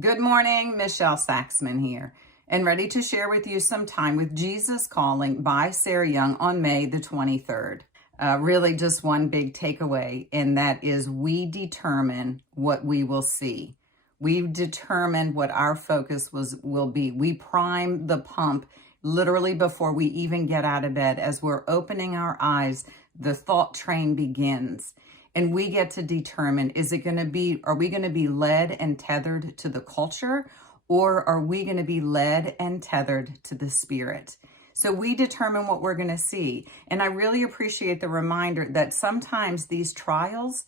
Good morning, Michelle Saxman here, and ready to share with you some time with Jesus Calling by Sarah Young on May the 23rd. Really just one big takeaway, and that is we determine what we will see. We've determined what our focus will be. We prime the pump literally before we even get out of bed. As we're opening our eyes, the thought train begins. And we get to determine, are we going to be led and tethered to the culture, or are we going to be led and tethered to the Spirit? So we determine what we're going to see. And I really appreciate the reminder that sometimes these trials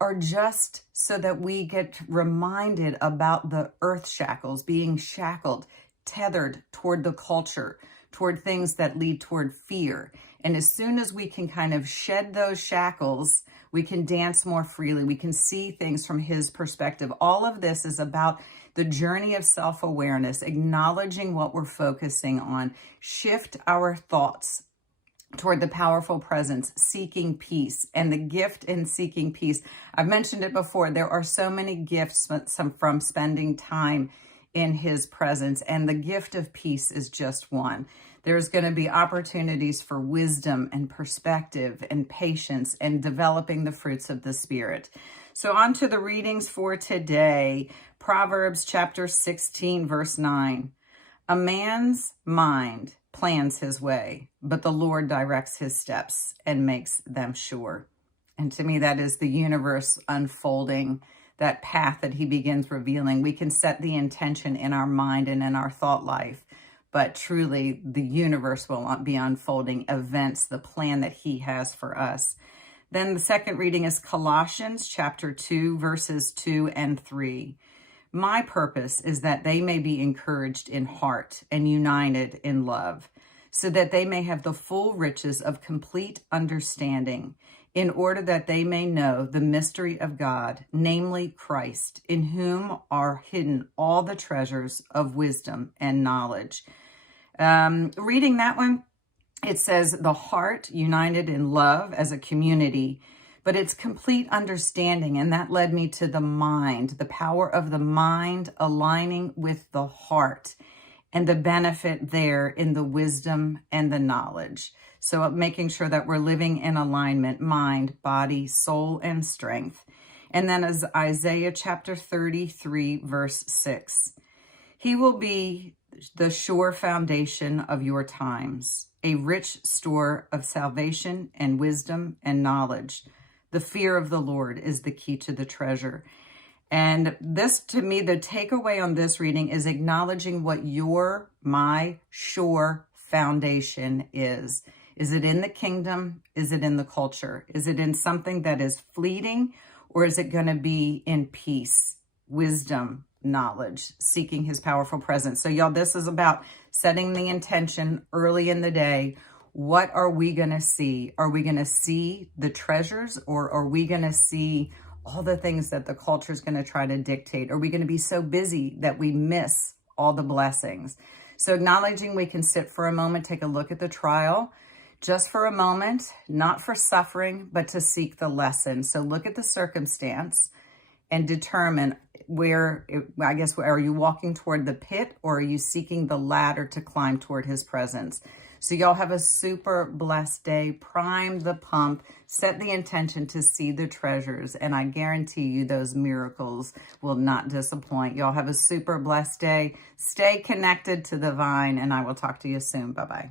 are just so that we get reminded about the earth shackles, being shackled, tethered toward the culture, toward things that lead toward fear. And as soon as we can kind of shed those shackles, we can dance more freely. We can see things from His perspective. All of this is about the journey of self-awareness, acknowledging what we're focusing on, shift our thoughts toward the powerful presence, seeking peace, and the gift in seeking peace. I've mentioned it before. There are so many gifts from spending time in His presence, and the gift of peace is just one. There's going to be opportunities for wisdom and perspective and patience and developing the fruits of the Spirit. So on to the readings for today. Proverbs chapter 16, verse 9. A man's mind plans his way, but the Lord directs his steps and makes them sure. And to me, that is the universe unfolding, that path that He begins revealing. We can set the intention in our mind and in our thought life, but truly the universe will be unfolding events, the plan that He has for us. Then the second reading is Colossians chapter 2, verses 2 and 3. My purpose is that they may be encouraged in heart and united in love, so that they may have the full riches of complete understanding, in order that they may know the mystery of God, namely Christ, in whom are hidden all the treasures of wisdom and knowledge. Reading that one, it says the heart united in love as a community, but it's complete understanding. And that led me to the mind, the power of the mind aligning with the heart, and the benefit there in the wisdom and the knowledge. So making sure that we're living in alignment, mind, body, soul, and strength. And then as Isaiah chapter 33, verse 6. He will be the sure foundation of your times, a rich store of salvation and wisdom and knowledge. The fear of the Lord is the key to the treasure. And this, to me, the takeaway on this reading is acknowledging what my sure foundation is. Is it in the kingdom? Is it in the culture? Is it in something that is fleeting? Or is it going to be in peace, wisdom, knowledge, seeking His powerful presence? So y'all, this is about setting the intention early in the day. What are we going to see? Are we going to see the treasures, or are we going to see all the things that the culture is going to try to dictate? Are we going to be so busy that we miss all the blessings? So acknowledging we can sit for a moment, take a look at the trial, just for a moment, not for suffering, but to seek the lesson. So look at the circumstance and determine are you walking toward the pit, or are you seeking the ladder to climb toward His presence? So y'all have a super blessed day. Prime the pump, set the intention to see the treasures, and I guarantee you those miracles will not disappoint. Y'all have a super blessed day. Stay connected to the vine, and I will talk to you soon. Bye-bye.